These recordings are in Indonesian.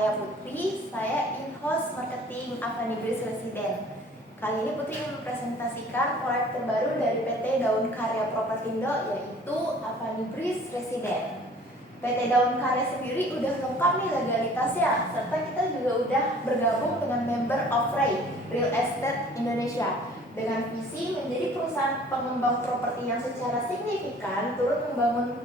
saya Putri, saya in-host marketing Avani Breeze Resident. Kali ini Putri ingin mempresentasikan proyek terbaru dari PT Daun Karya Propertindo, yaitu Avani Breeze Resident. PT Daun Karya sendiri udah lengkap nih legalitasnya, serta kita juga udah bergabung dengan member of REI, Real Estate Indonesia, dengan visi menjadi perusahaan pengembang properti yang secara signifikan turut membangun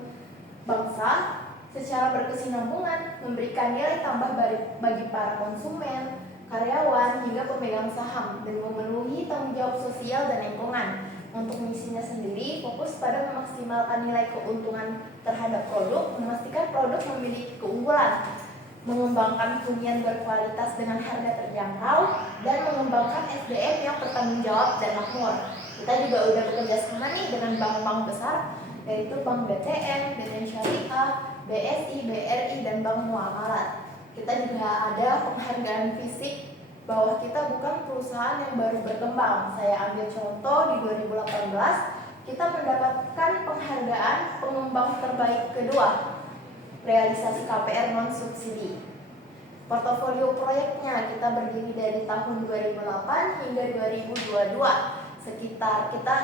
bangsa secara berkesinambungan, memberikan nilai tambah bagi para konsumen, karyawan, hingga pemegang saham, dan memenuhi tanggung jawab sosial dan lingkungan. Untuk misinya sendiri fokus pada memaksimalkan nilai keuntungan terhadap produk, memastikan produk memiliki keunggulan, mengembangkan hunian berkualitas dengan harga terjangkau, dan mengembangkan SDM yang bertanggung jawab dan makmur. Kita juga udah bekerja sama nih dengan bank-bank besar, yaitu Bank BTN, BTN Syariah, BSI, BRI, dan Bank Muamalat. Kita juga ada penghargaan fisik bahwa kita bukan perusahaan yang baru berkembang. Saya ambil contoh di 2018, kita mendapatkan penghargaan pengembang terbaik kedua, realisasi KPR non-subsidi. Portofolio proyeknya kita berdiri dari tahun 2008 hingga 2022. Sekitar kita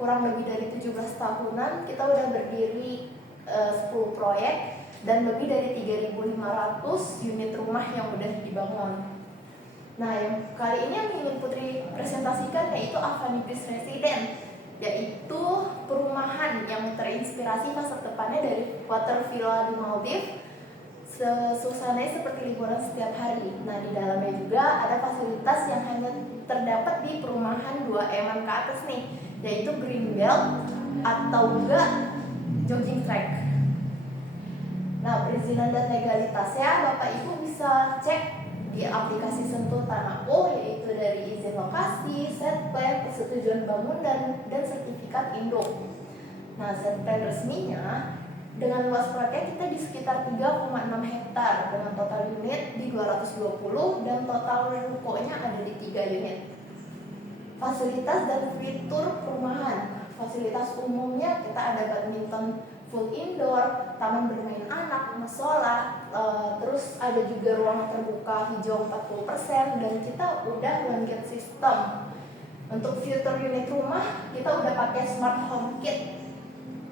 kurang lebih dari 17 tahunan, kita udah berdiri 10 proyek dan lebih dari 3.500 unit rumah yang udah dibangun. Nah, yang kali ini yang ingin Putri presentasikan yaitu Avani Breeze Resident, yaitu perumahan yang terinspirasi masa depannya dari Water Villa di Maldives. Suasananya seperti liburan setiap hari. Nah, di dalamnya juga ada fasilitas yang hanya terdapat di perumahan 2M ke atas nih, yaitu green belt atau enggak jogging track. Nah, perizinan dan legalitasnya Bapak Ibu bisa cek di aplikasi Sentuh Tanahku, yaitu dari izin lokasi, set plan, persetujuan bangunan, dan sertifikat induk. Nah, set plan resminya dengan luas proyek kita di sekitar 3,6 hektar dengan total unit di 220 dan total rukonya ada di 3 unit. Fasilitas dan fitur perumahan. Fasilitas umumnya kita ada badminton full indoor, taman bermain anak, musola, terus ada juga ruang terbuka hijau 40% dan kita udah blanket system. Untuk fitur unit rumah kita udah pakai smart home kit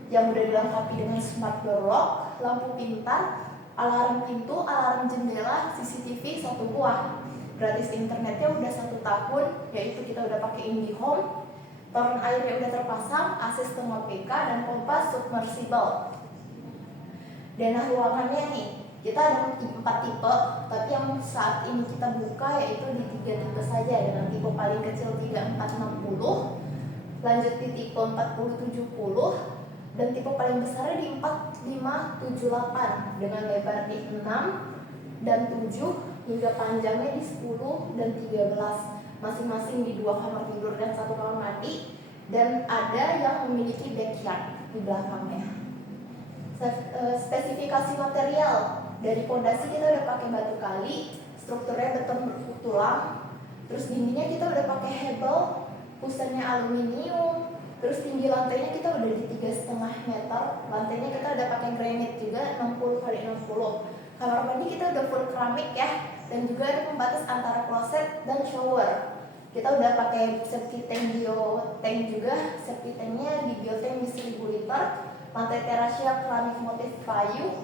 yang udah dilengkapi dengan smart door lock, lampu pintar, alarm pintu, alarm jendela, CCTV 1 buah. Gratis internetnya udah 1 tahun, yaitu kita udah pakai IndiHome. Toren airnya udah terpasang, AC setengah PK, dan pompa submersible. Denah ruangannya nih, kita ada 4 tipe, tapi yang saat ini kita buka yaitu di 3 tipe saja, dengan tipe paling kecil 3460, lanjut di tipe 4070, dan tipe paling besar di 4578 dengan lebar di 6 dan 7 hingga panjangnya di 10 dan 13, masing-masing di 2 kamar tidur dan 1 kamar mandi, dan ada yang memiliki backyard di belakangnya. Spesifikasi material dari fondasi kita udah pakai batu kali, strukturnya beton bertulang, terus dindingnya kita udah pakai hebel, pusennya aluminium, terus tinggi lantainya kita udah di 3,5 meter, lantainya kita udah pakai granit juga 60 x 60. Kamar mandi kita udah full keramik ya, dan juga ada pembatas antara kloset dan shower. Kita udah pakai septic tank biotank juga, septic tanknya di biotank di 1000 liter, lantai terasnya keramik motif kayu,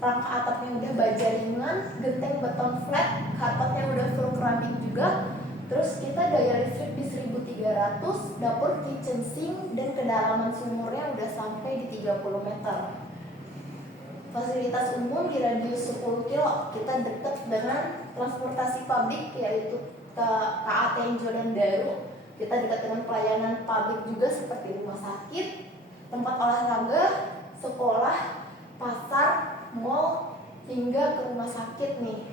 rangka atapnya udah baja ringan, genteng beton flat, karpetnya udah full keramik juga. Terus kita daya listrik di 1300, dapur kitchen sink, dan kedalaman sumurnya udah sampai di 30 meter. Fasilitas umum di radius 10 kilo, kita dekat dengan transportasi publik yaitu KA Tenjo dan Daru. Kita dekat dengan pelayanan publik juga seperti rumah sakit, tempat olahraga, sekolah, pasar, mall, hingga ke rumah sakit nih.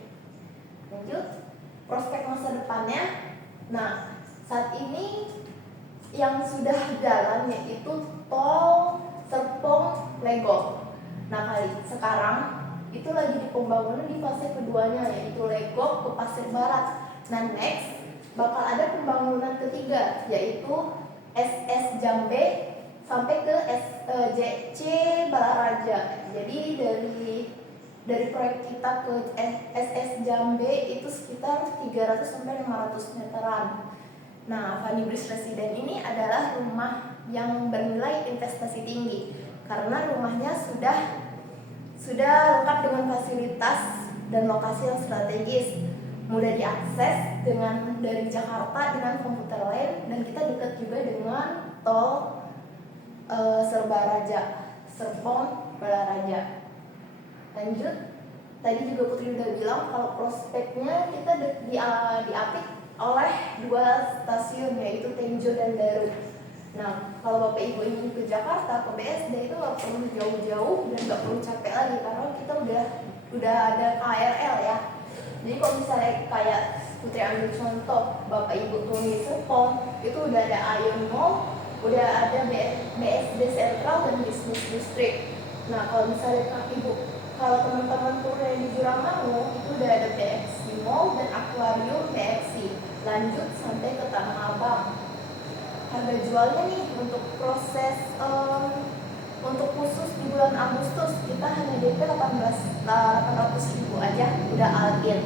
Lanjut, prospek masa depannya. Nah, saat ini yang sudah jalan yaitu tol Serpong Legok. Nah, sekarang itu lagi di pembangunan di fase keduanya, yaitu Legok ke Pasir Barat. Nah, next bakal ada pembangunan ketiga, yaitu SS Jambe sampai ke SJC Balaraja. Jadi dari dari proyek kita ke SS Jambe itu sekitar 300 sampai 500 meteran. Nah, Avani Breeze Residence ini adalah rumah yang bernilai investasi tinggi karena rumahnya sudah lengkap dengan fasilitas dan lokasi yang strategis, mudah diakses dari Jakarta dengan komuter lain, dan kita dekat juga dengan tol Serpong Balaraja. Lanjut, tadi juga Putri udah bilang kalau prospeknya kita diapit oleh 2 stasiun, yaitu Tenjo dan Daru. Nah, kalau Bapak Ibu ingin ke Jakarta, ke BSD itu nggak perlu jauh-jauh dan nggak perlu capek lagi karena kita udah ada KRL ya. Jadi kalau misalnya kayak Putri ambil contoh, Bapak Ibu turun di Serpong, itu udah ada Ion Mall, udah ada BSD Sentral dan Business District. Nah, kalau misalnya kalau teman-teman turun di Juramanu, itu udah ada BXC Mall dan Aquarium BXC. Lanjut sampai ke Tanah Abang. Harga jualnya nih untuk proses untuk khusus di bulan Agustus kita hanya DP 800.000 aja udah all-in.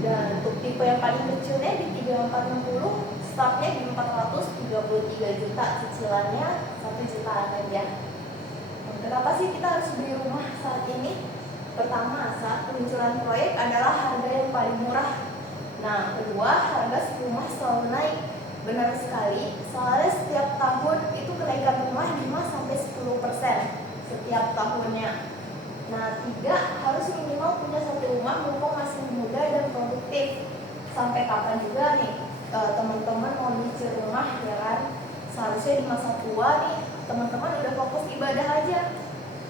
Dan untuk tipe yang paling kecilnya di 3460, startnya di 433 juta, cicilannya 1 jutaan aja. Kenapa sih kita harus beli rumah saat ini? Pertama, saat peluncuran proyek adalah harga yang paling murah. Nah, kedua, harga rumah selalu naik. Benar sekali, soalnya setiap tahun itu kenaikan rumah 5-10% setiap tahunnya. Nah, 3, harus minimal punya 1 rumah mumpung masih muda dan produktif. Sampai kapan juga nih teman-teman mau nyicil rumah, ya kan? Seharusnya di masa tua nih teman-teman udah fokus ibadah aja.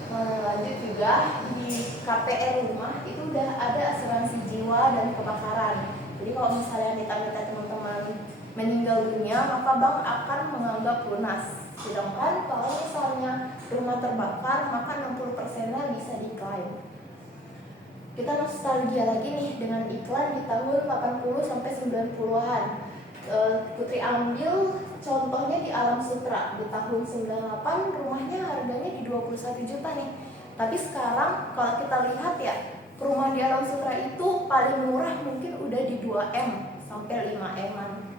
Lanjut juga di KPR rumah itu udah ada asuransi jiwa dan kebakaran. Jadi kalau misalnya ditanya teman-teman meninggal dunia, maka bank akan menganggap lunas. Sedangkan kalau misalnya rumah terbakar, maka 60%-nya bisa diklaim. Kita nostalgia lagi nih dengan iklan di tahun 80 sampai 90-an. Putri ambil contohnya di Alam Sutra di tahun 98, rumahnya harganya di 21 juta nih. Tapi sekarang kalau kita lihat ya, rumah di Alam Sutra itu paling murah mungkin udah di 2M sampai 5M-an.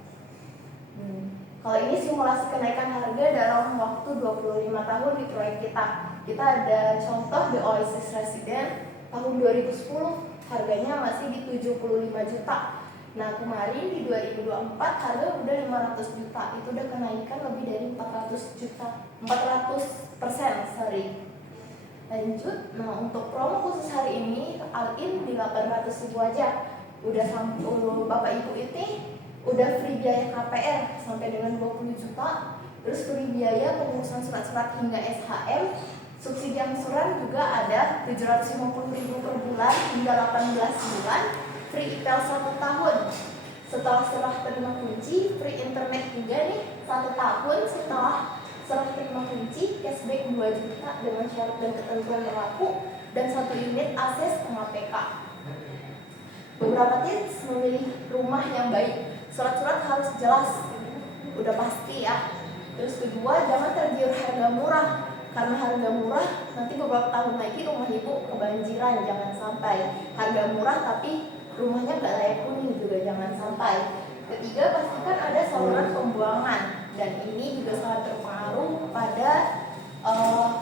Kalau ini simulasi kenaikan harga dalam waktu 25 tahun di proyek kita. Kita ada contoh The Oasis Residence tahun 2010, harganya masih di 75 juta. Nah, kemarin di 2024 harga udah 500 juta. Itu udah kenaikan lebih dari 400%, sorry. Lanjut, nah untuk promo khusus hari ini all-in di 800.000 aja. Udah sampai Bapak Ibu ini udah free biaya KPR sampai dengan 20 juta, terus free biaya pengurusan surat-surat hingga SHM, subsidi angsuran juga ada 750.000 per bulan hingga 18 bulan, free IPL 1 tahun. Setelah serah terima kunci, free internet juga nih 1 tahun. Setelah serah terima kunci, cashback 2 juta dengan syarat dan ketentuan berlaku, dan 1 unit AC setengah PK. Beberapa tips memilih rumah yang baik. Surat-surat harus jelas, udah pasti ya. Terus kedua, jangan tergiur harga murah, karena harga murah nanti beberapa tahun lagi rumah ibu kebanjiran, jangan sampai. Harga murah tapi rumahnya gak layak huni juga jangan sampai. Ketiga, pastikan ada saluran pembuangan, dan ini juga sangat berpengaruh pada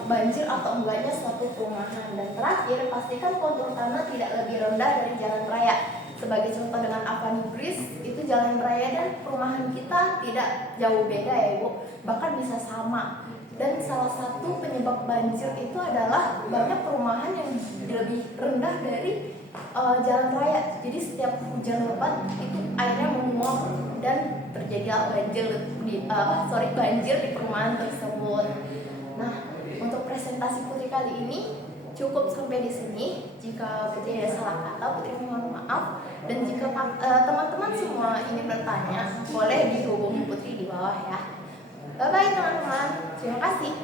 banjir atau enggaknya suatu perumahan. Dan terakhir, pastikan kontur tanah tidak lebih rendah dari jalan raya. Sebagai contoh dengan Avani Breeze, itu jalan raya dan perumahan kita tidak jauh beda ya Ibu, bahkan bisa sama. Dan salah satu penyebab banjir itu adalah banyak perumahan yang lebih rendah dari jalan raya. Jadi setiap hujan lebat itu airnya menguap dan terjadi banjir di perumahan tersebut. Nah, untuk presentasi Putri kali ini cukup sampai di sini. Jika Putri ada salah kata, Putri mohon maaf. Dan jika teman-teman semua ingin bertanya, boleh dihubungi Putri di bawah ya. Bye-bye teman-teman. Terima kasih.